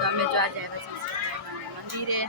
તો અમે જો આજે મંદિરે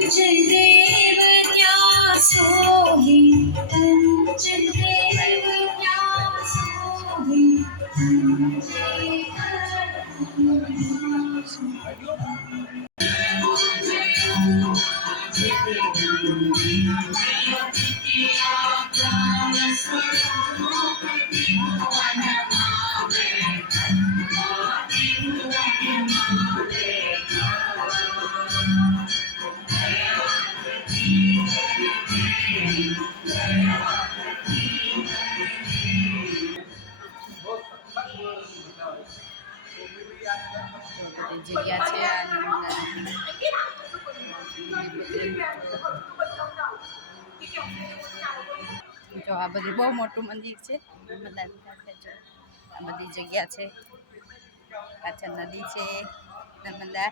पंचदेव न्यासोहि पंचदेव न्यासोहि જગ્યા છે જો આ બધી બહુ મોટું મંદિર છે આ બધી જગ્યા છે પાછળ નદી છે નર્મદા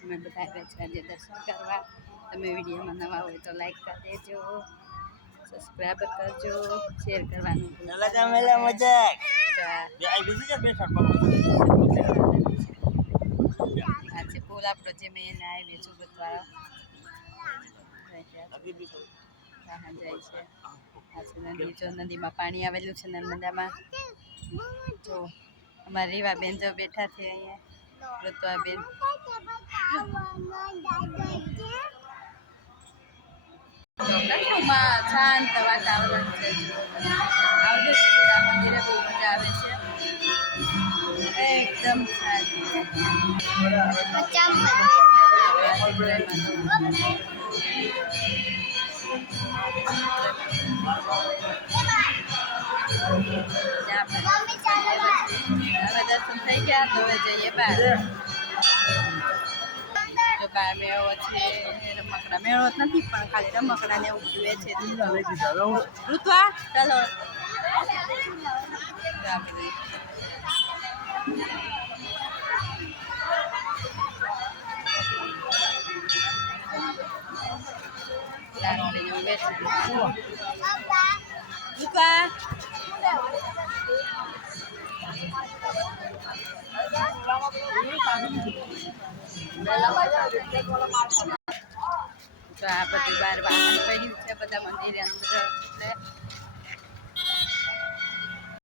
અમે બધા આવ્યા છે આજે દર્શન કરવા તમે વિડીયોમાં નવા હોય તો લાઈક કરી દેજો સબસ્ક્રાઇબ કરજો શેર કરવાનું આજે પુલ આપણો જે મેન હાઈવે સુરતવાળો જાય છે આ છે નદી જો નદીમાં પાણી આવેલું છે નર્મદામાં જો અમારા રીવાબેન જો બેઠા છે અહીંયા ઋતુઆબેન કચ્છમાં શાંત વાતાવરણ છે આવજો મંદિરે બહુ મજા આવે છે એકદમ શાંત હવે દર્શન થઈ ગયા તો હવે જઈએ બહાર જો બહાર મેળો છે રમકડા મેળો નથી પણ ખાલી રમકડા ને એવું બધું છે ઋતુઆ ચાલો તો આ બધું બહાર વાહન પડ્યું છે બધા મંદિરે અંદર